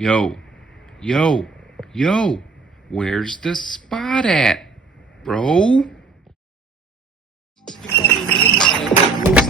Yo, yo, yo, where's the spot at, bro? In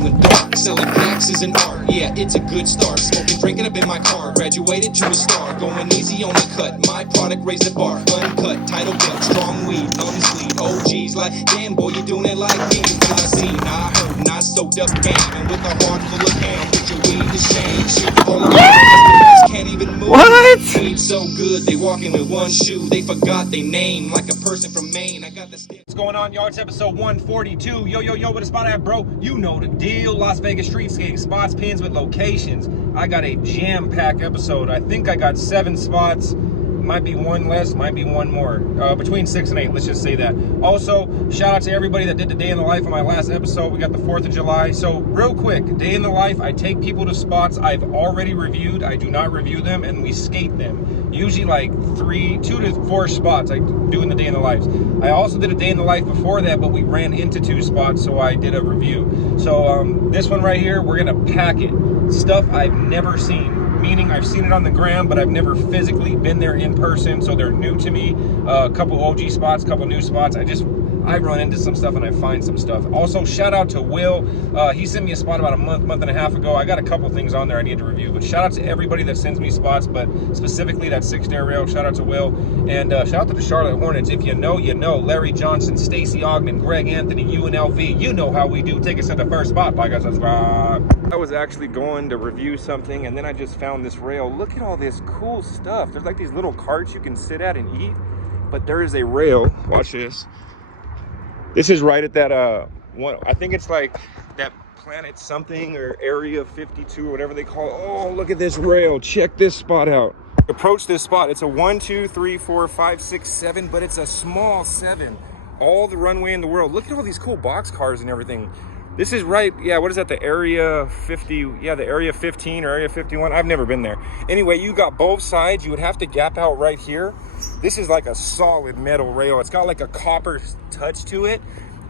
the dark, selling packs is an art. Yeah, it's a good start. Smoking, drinking up in my car. Graduated to a star. Going easy on the cut. My product raised the bar. Uncut, title cut, strong weed, long sleeve. OGs like, damn boy, you doing it like me. When I seen, I heard, not soaked up game. And with a heart full of ham, put your weed to shame. Shit, all of my estimates can't even move. What? Weed so good, they walking with one shoe. They forgot they name like a person from Maine. I got the stick. What's going on, y'all? It's episode 142. Yo, what a spot at, bro? You know the deal. Las Vegas streetscape spots, pins with locations. I got a jam-packed episode. I think I got 7 spots. Might be one less, might be one more. Between 6 and 8, let's just say that. Also, shout out to everybody that did the day in the life on my last episode. We got the 4th of July. So, real quick, day in the life, I take people to spots I've already reviewed. I do not review them, and we skate them. Usually like 2 to 4 spots I do in the day in the life. I also did a day in the life before that, but we ran into 2 spots, so I did a review. So, this one right here, we're gonna pack it. Stuff I've never seen. Meaning I've seen it on the gram, but I've never physically been there in person, so they're new to me. A couple OG spots, couple new spots. I run into some stuff and I find some stuff. Also, shout out to Will. He sent me a spot about a month and a half ago. I got a couple things on there I need to review, but shout out to everybody that sends me spots, but specifically that 6-stair rail. Shout out to Will. And shout out to the Charlotte Hornets. If you know, you know. Larry Johnson, Stacy Ogden, Greg Anthony, UNLV. You know how we do. Take us to the first spot. Bye, guys. I was actually going to review something, and then I just found this rail. Look at all this cool stuff. There's like these little carts you can sit at and eat, but there is a rail. Watch this. This is right at that one. I think it's like that Planet something or Area 52 or whatever they call it. Oh, look at this rail. Check this spot out. Approach this spot. It's a 1, 2, 3, 4, 5, 6, 7, but it's a small 7. All the runway in the world. Look at all these cool box cars and everything. This is right, yeah, what is that, the Area 50, yeah, the Area 15 or Area 51, I've never been there. Anyway, you got both sides, you would have to gap out right here. This is like a solid metal rail. It's got like a copper touch to it.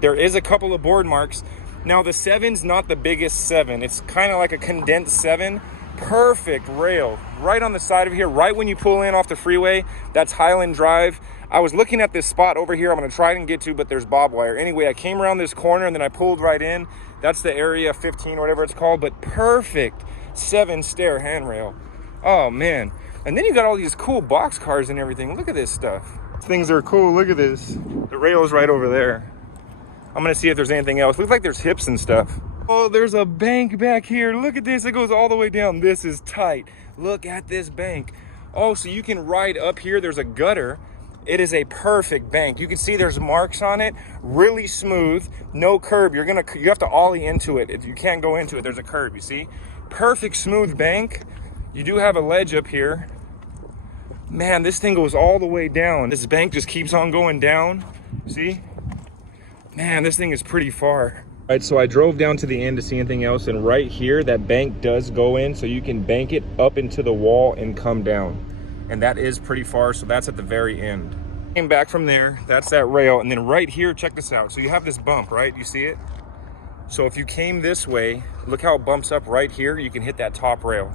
There is a couple of board marks. Now the 7's not the biggest 7. It's kind of like a condensed 7. Perfect rail, right on the side of here, right when you pull in off the freeway. That's Highland Drive. I was looking at this spot over here I'm gonna try and get to, but there's barbed wire. Anyway, I came around this corner and then I pulled right in. That's the Area 15 or whatever it's called, but perfect 7-stair handrail. Oh man. And then you got all these cool box cars and everything. Look at this stuff. Things are cool, look at this. The rail's right over there. I'm gonna see if there's anything else. Looks like there's hips and stuff. Oh, there's a bank back here. Look at this, it goes all the way down. This is tight. Look at this bank. Oh, so you can ride up here. There's a gutter. It is a perfect bank. You can see there's marks on it, really smooth, no curb. You have to ollie into it. If you can't go into it, there's a curb, you see? Perfect smooth bank. You do have a ledge up here. Man, this thing goes all the way down. This bank just keeps on going down, see? Man, this thing is pretty far. All right, so I drove down to the end to see anything else, and right here, that bank does go in, so you can bank it up into the wall and come down. And that is pretty far, so that's at the very end. Came back from there, that's that rail, and then right here, check this out. So you have this bump, right? You see it? So if you came this way, look how it bumps up right here. You can hit that top rail.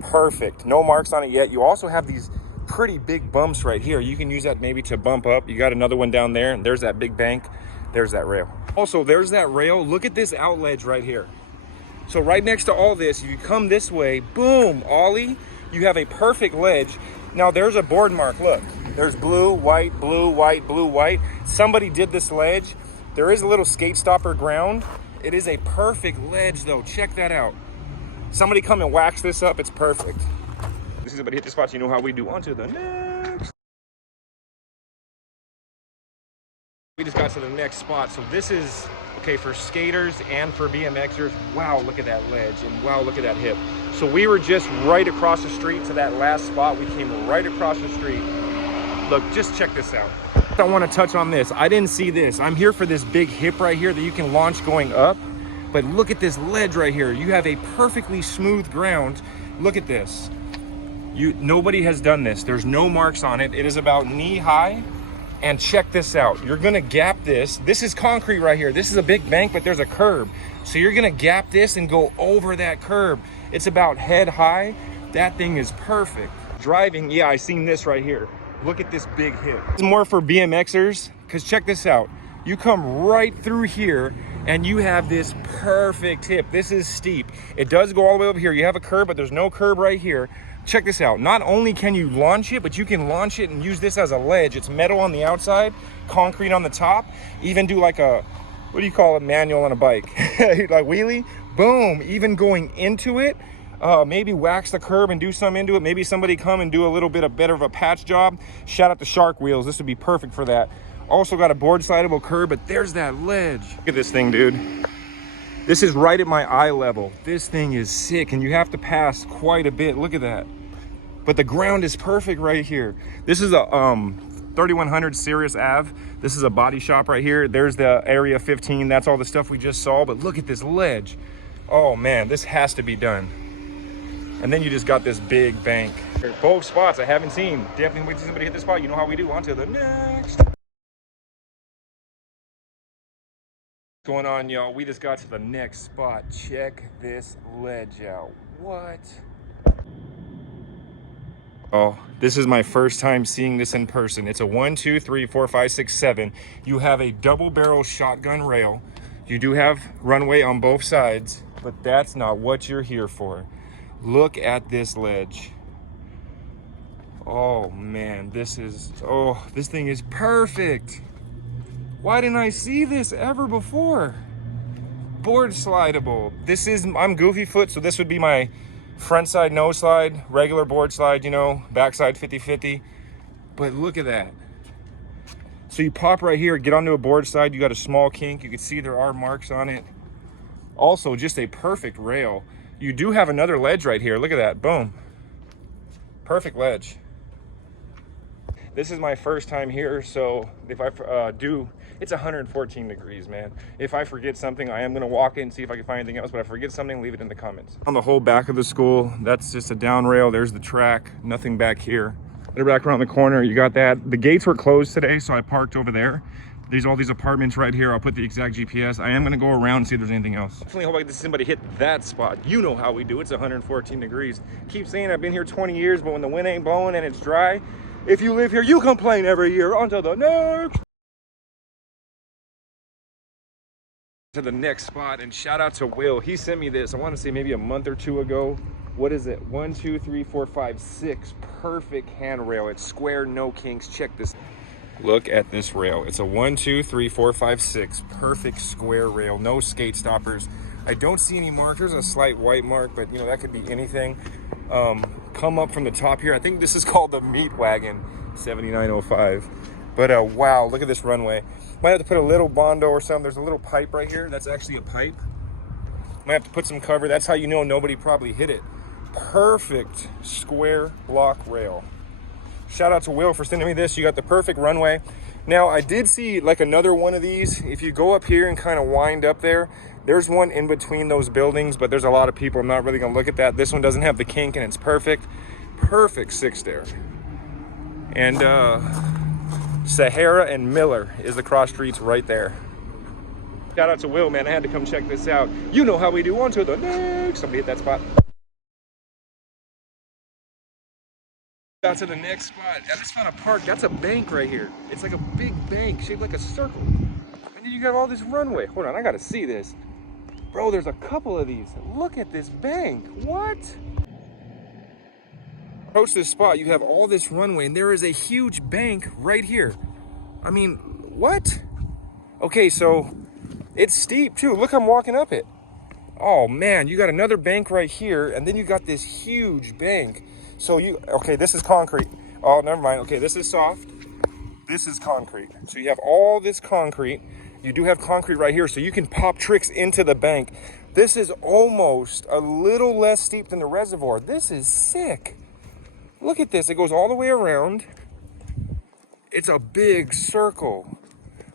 Perfect, no marks on it yet. You also have these pretty big bumps right here. You can use that maybe to bump up. You got another one down there, and there's that big bank. There's that rail. Also, there's that rail. Look at this out ledge right here. So right next to all this, if you come this way, boom, ollie. You have a perfect ledge. Now there's a board mark, look. There's blue, white, blue, white, blue, white. Somebody did this ledge. There is a little skate stopper ground. It is a perfect ledge though, check that out. Somebody come and wax this up, it's perfect. This is about to hit the spots, you know how we do. On to the next. We just got to the next spot. So this is, okay, for skaters and for BMXers. Wow, look at that ledge, and wow, look at that hip. So we were just right across the street to that last spot. We came right across the street. Look, just check this out. I want to touch on this. I didn't see this. I'm here for this big hip right here that you can launch going up. But look at this ledge right here. You have a perfectly smooth ground. Look at this. Nobody has done this. There's no marks on it. It is about knee high. And check this out. You're gonna gap this. This is concrete right here. This is a big bank, but there's a curb. So you're gonna gap this and go over that curb. It's about head high. That thing is perfect. driving, yeah, I seen this right here. Look at this big hip. It's more for BMXers, because check this out. You come right through here and you have this perfect hip. This is steep. It does go all the way over here. You have a curb, but there's no curb right here. Check this out. Not only can you launch it, but you can launch it and use this as a ledge. It's metal on the outside, concrete on the top. Even do like a, what do you call it, manual on a bike? Like wheelie, boom, even going into it. Maybe wax the curb and do some into it. Maybe somebody come and do a little bit of better of a patch job. Shout out to Shark Wheels. This would be perfect for that. Also got a board slidable curb, but there's that ledge. Look at this thing, dude. This is right at my eye level. This thing is sick, and you have to pass quite a bit. Look at that. But the ground is perfect right here. This is a 3100 Sirius Ave. This is a body shop right here. There's the Area 15. That's all the stuff we just saw. But look at this ledge. Oh man, this has to be done. And then you just got this big bank. Both spots I haven't seen. Definitely wait till somebody hit this spot. You know how we do. On to the next. What's going on, y'all? We just got to the next spot. Check this ledge out. What? Oh, this is my first time seeing this in person. It's a 1, 2, 3, 4, 5, 6, 7. You have a double barrel shotgun rail. You do have runway on both sides, but that's not what you're here for. Look at this ledge. Oh man, this thing is perfect. Why didn't I see this ever before? Board slidable. This is, I'm goofy foot, so this would be my front side no slide, regular board slide, you know, backside 50-50. But look at that. So you pop right here, get onto a board slide, you got a small kink, you can see there are marks on it. Also, just a perfect rail. You do have another ledge right here. Look at that, boom. Perfect ledge. This is my first time here, so if I do, it's 114 degrees, man. If I forget something, I am gonna walk in and see if I can find anything else, but if I forget something, leave it in the comments. On the whole back of the school, that's just a down rail. There's the track, nothing back here. They're back around the corner, you got that. The gates were closed today, so I parked over there. There's all these apartments right here. I'll put the exact GPS. I am gonna go around and see if there's anything else. Definitely hope I get to see somebody hit that spot. You know how we do, it's 114 degrees. Keep saying I've been here 20 years, but when the wind ain't blowing and it's dry, if you live here, you complain every year. On to the next. To the next spot, and shout out to Will. He sent me this, I want to say maybe a month or two ago. What is it? 1, 2, 3, 4, 5, 6. Perfect handrail. It's square, no kinks. Check this. Look at this rail. It's a 1, 2, 3, 4, 5, 6. Perfect square rail. No skate stoppers. I don't see any markers. A slight white mark, but you know, that could be anything. Come up from the top here. I think this is called the Meat Wagon 7905. But wow, look at this runway. Might have to put a little Bondo or something. There's a little pipe right here. That's actually a pipe. Might have to put some cover. That's how you know nobody probably hit it. Perfect square block rail. Shout out to Will for sending me this. You got the perfect runway. Now, I did see like another one of these. If you go up here and kind of wind up there, there's one in between those buildings, but there's a lot of people. I'm not really gonna look at that. This one doesn't have the kink and it's perfect. Perfect 6 there. And Sahara and Miller is the cross streets right there. Shout out to Will, man. I had to come check this out. You know how we do. On to the next. Somebody hit that spot. Got to the next spot. I just found a park. That's a bank right here. It's like a big bank shaped like a circle. And then you got all this runway. Hold on, I gotta see this. Bro, there's a couple of these. Look at this bank. What? Approach this spot, you have all this runway, and there is a huge bank right here. I mean, what? Okay, so it's steep too. Look, I'm walking up it. Oh man, you got another bank right here, and then you got this huge bank. So okay, this is concrete. Oh, never mind. Okay, this is soft. This is concrete. So you have all this concrete. You do have concrete right here, so you can pop tricks into the bank. This is almost a little less steep than the reservoir. This is sick. Look at this, it goes all the way around. It's a big circle.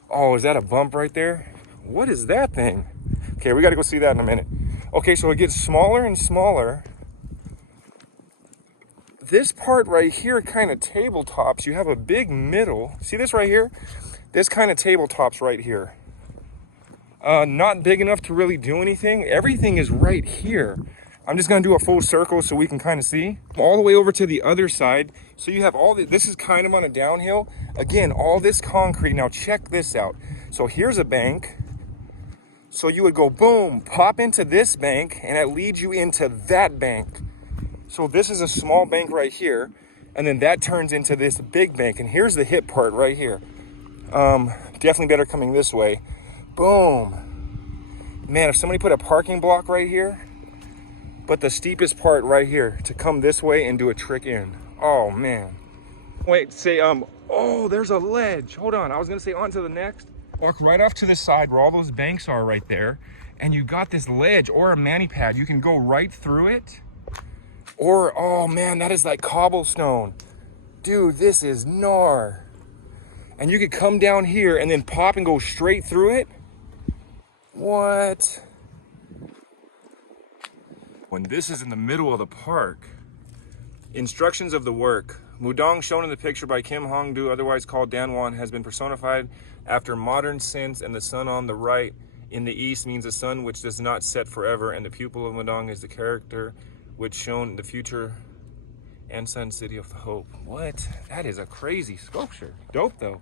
Oh, is that a bump right there? What is that thing? Okay, we gotta go see that in a minute. Okay, so it gets smaller and smaller. This part right here kind of tabletops. You have a big middle. See this right here? This kind of tabletops right here. Not big enough to really do anything. Everything is right here. I'm just gonna do a full circle so we can kind of see. All the way over to the other side. So you have all this is kind of on a downhill. Again, all this concrete. Now check this out. So here's a bank. So you would go boom, pop into this bank, and it leads you into that bank. So this is a small bank right here, and then that turns into this big bank. And here's the hip part right here. Definitely better coming this way. Boom. Man, if somebody put a parking block right here, but the steepest part right here to come this way and do a trick in. Oh man. Wait, say, oh, there's a ledge. Hold on, I was gonna say on to the next. Walk right off to the side where all those banks are right there, and you got this ledge or a mani pad. You can go right through it. Or, oh man, that is like cobblestone. Dude, this is gnar. And you could come down here and then pop and go straight through it. What? When this is in the middle of the park. Instructions of the work. Mudong, shown in the picture by Kim Hong-do, otherwise called Danwon, has been personified after modern sense, and the sun on the right in the east means a sun which does not set forever, and the pupil of Mudong is the character which shown the future and sun city of the hope. What? That is a crazy sculpture. Dope though.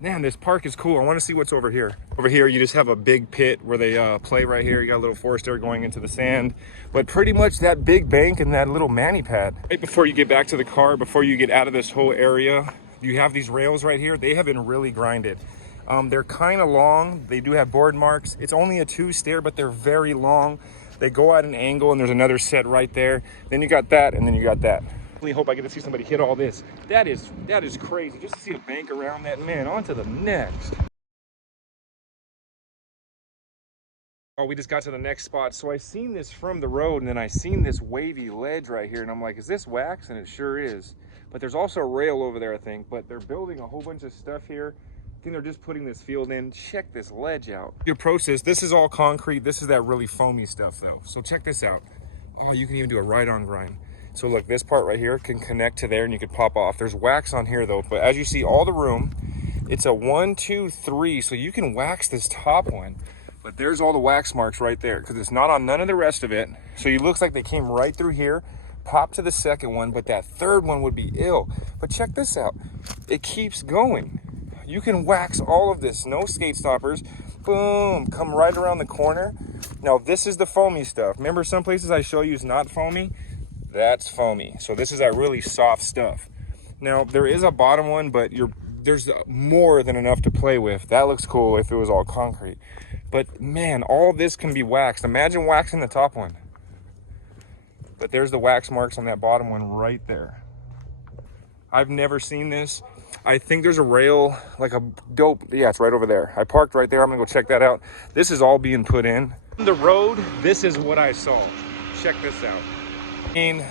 Man, this park is cool. I want to see what's over here. Over here, you just have a big pit where they play right here. You got a little forest there going into the sand. But pretty much that big bank and that little mani pad. Right before you get back to the car, before you get out of this whole area, you have these rails right here. They have been really grinded. They're kind of long. They do have board marks. It's only a 2-stair, but they're very long. They go at an angle, and there's another set right there. Then you got that, and then you got that. I hope I get to see somebody hit all this. That is crazy. Just to see a bank around that, man. On to the next. Oh, we just got to the next spot. So I seen this from the road, and then I seen this wavy ledge right here, and I'm like, is this wax? And it sure is. But there's also a rail over there, I think. But they're building a whole bunch of stuff here. I think they're just putting this field in. Check this ledge out. You approach this is all concrete. This is that really foamy stuff though. So check this out. Oh, you can even do a right-on grind. So look, this part right here can connect to there and you could pop off. There's wax on here though, but as you see, all the room, it's a 1, 2, 3. So you can wax this top one, but there's all the wax marks right there because it's not on none of the rest of it. So it looks like they came right through here, popped to the second one, but that third one would be ill. But check this out. It keeps going. You can wax all of this, no skate stoppers. Boom, come right around the corner. Now this is the foamy stuff. Remember some places I show you is not foamy? That's foamy. So this is that really soft stuff. Now there is a bottom one, but there's more than enough to play with. That looks cool if it was all concrete. But man, all this can be waxed. Imagine waxing the top one. But there's the wax marks on that bottom one right there. I've never seen this. I think there's a rail, like a dope, yeah, it's right over there. I parked right there, I'm gonna go check that out. This is all being put in. On the road, this is what I saw. Check this out. I mean,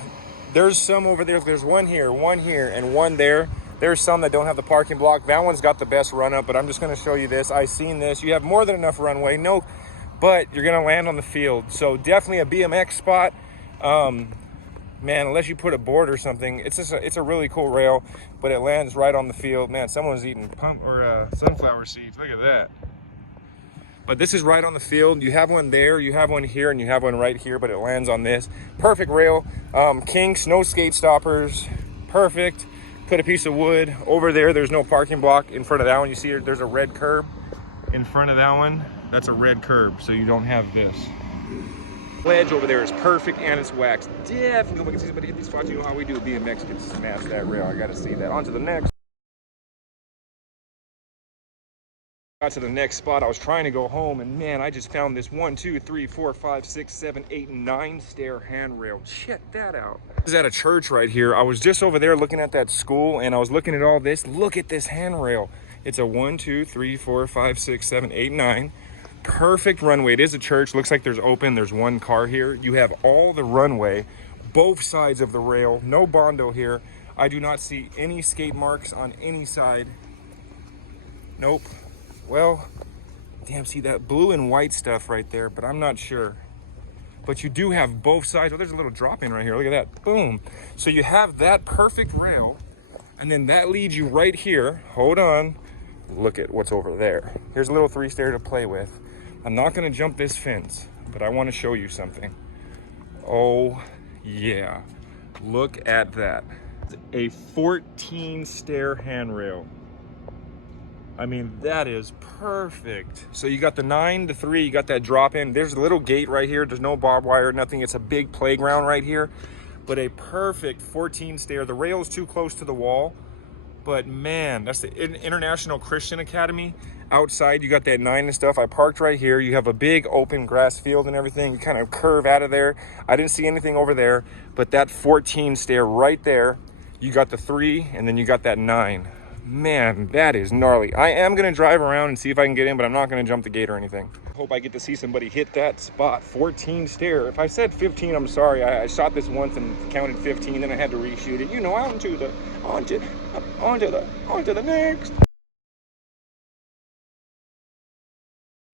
there's some over there, there's one here, and one there. There's some that don't have the parking block. That one's got the best run up, but I'm just gonna show you this. I seen this, you have more than enough runway, no, but you're gonna land on the field. So definitely a BMX spot. Man, unless you put a board or something, it's a really cool rail, but it lands right on the field. Man, someone's eating sunflower seeds. Look at that. But this is right on the field. You have one there, you have one here, and you have one right here, but it lands on this. Perfect rail. Kinks, no skate stoppers. Perfect. Put a piece of wood over there. There's no parking block in front of that one. You see there's a red curb in front of that one. That's a red curb, so you don't have this. Ledge over there is perfect and it's waxed. Definitely hope I can see somebody hit these spots. You know how we do. BMX can smash that rail. I gotta see that. On to the next. Got to the next spot. I was trying to go home and man, I just found this 1, 2, 3, 4, 5, 6, 7, 8, 9-stair handrail. Check that out. This is at a church right here. I was just over there looking at that school and I was looking at all this. Look at this handrail. It's a 1, 2, 3, 4, 5, 6, 7, 8, 9. Perfect runway. It is a church. Looks like there's one car here. You have all the runway, both sides of the rail. No bondo here. I do not see any skate marks on any side. Nope. Well, damn, see that blue and white stuff right there, but I'm not sure. But you do have both sides. Oh, there's a little drop in right here. Look at that. Boom. So you have that perfect rail, and then that leads you right here. Hold on. Look at what's over there. Here's a little 3-stair to play with. I'm not gonna jump this fence, but I wanna show you something. Oh yeah, look at that. A 14 stair handrail. I mean, that is perfect. So you got the 9 to 3, you got that drop in. There's a little gate right here. There's no barbed wire, nothing. It's a big playground right here, but a perfect 14 stair. The rail is too close to the wall, but man, that's the International Christian Academy. Outside, you got that 9 and stuff. I parked right here. You have a big open grass field and everything. You kind of curve out of there. I didn't see anything over there, but that 14 stair right there, you got the 3 and then you got that 9. Man, that is gnarly. I am gonna drive around and see if I can get in, but I'm not gonna jump the gate or anything. Hope I get to see somebody hit that spot. 14 stair. If I said 15, I'm sorry. I shot this once and counted 15, then I had to reshoot it. You know, onto the next.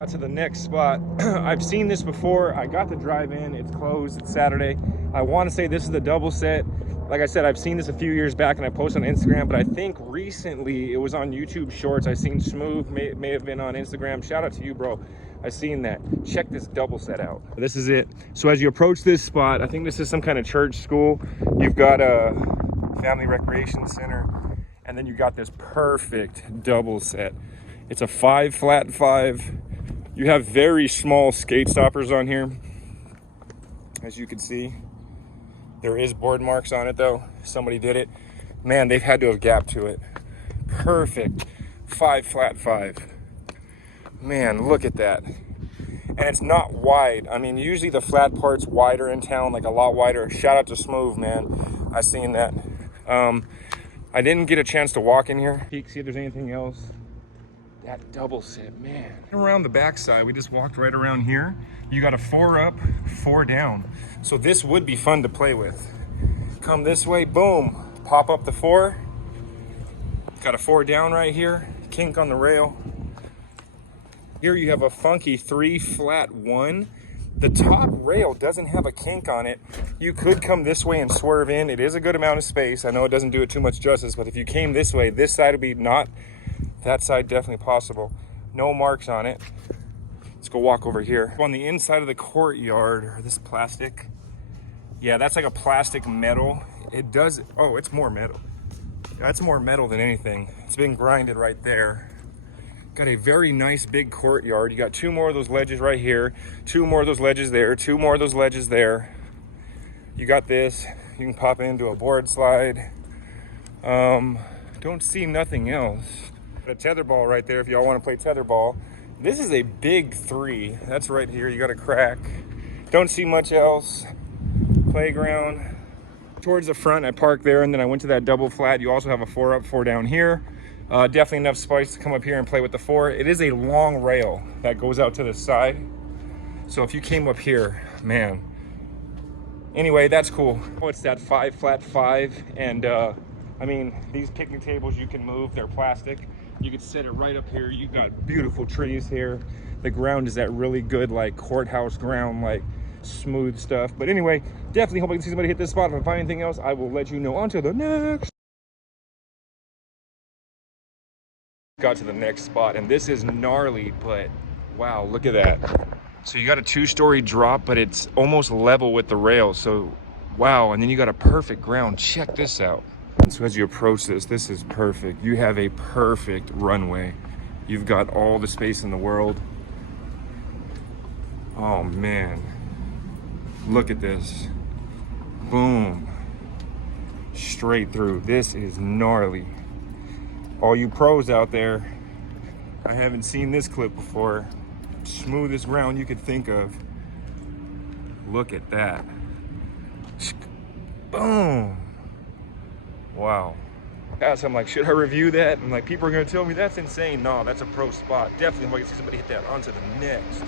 Got to the next spot. I've seen this before. I got to drive in. It's closed. It's Saturday. I want to say this is the double set. Like I said, I've seen this a few years back and I posted on Instagram, but I think recently it was on YouTube Shorts. I seen Smooth, may have been on Instagram. Shout out to you, bro. I seen that. Check this double set out. This is it. So as you approach this spot, I think this is some kind of church school. You've got a family recreation center, and then you got this perfect double set. It's a 5 flat 5. You have very small skate stoppers on here, as you can see. There is board marks on it though. Somebody did it. Man, they've had to have gapped to it. Perfect 5 flat 5. Man, look at that. And it's not wide. I mean, usually the flat part's wider in town, like a lot wider. Shout out to Smooth, man. I seen that. I didn't get a chance to walk in here. Peek, see if there's anything else. That double set, man. Around the backside, we just walked right around here. You got a 4 up, 4 down. So this would be fun to play with. Come this way, boom, pop up the 4. Got a 4 down right here, kink on the rail. Here you have a funky 3 flat 1. The top rail doesn't have a kink on it. You could come this way and swerve in. It is a good amount of space. I know it doesn't do it too much justice, but if you came this way, this side would be not. That side definitely possible. No marks on it. Let's go walk over here. On the inside of the courtyard, or this plastic. Yeah, that's like a plastic metal. It does, oh, it's more metal. That's more metal than anything. It's been grinded right there. Got a very nice big courtyard. You got 2 more of those ledges right here, 2 more of those ledges there, 2 more of those ledges there. You got this. You can pop into a board slide. Don't see nothing else. A tetherball right there if y'all want to play tetherball. This is a big 3. That's right here. You got a crack. Don't see much else. Playground. Towards the front, I parked there, and then I went to that double flat. You also have a 4 up, 4 down here. Definitely enough space to come up here and play with the 4. It is a long rail that goes out to the side. So if you came up here, man. Anyway, that's cool. Oh, it's that 5 flat 5, and I mean, these picnic tables you can move. They're plastic. You can set it right up here. You've got beautiful trees here. The ground is that really good, like courthouse ground, like smooth stuff. But anyway, definitely hope I can see somebody hit this spot. If I find anything else, I will let you know. On to the next. Got to the next spot, and this is gnarly, but wow, look at that. So you got a 2-story drop, but it's almost level with the rail. So wow, and then you got a perfect ground. Check this out. So as you approach this, this is perfect. You have a perfect runway. You've got all the space in the world. Oh man, look at this. Boom, straight through. This is gnarly. All you pros out there, I haven't seen this clip before. Smoothest ground you could think of. Look at that. Boom. Wow. As I'm like, should I review that? And like, people are gonna tell me that's insane. No, that's a pro spot. Definitely, if I can see somebody hit that. On to the next.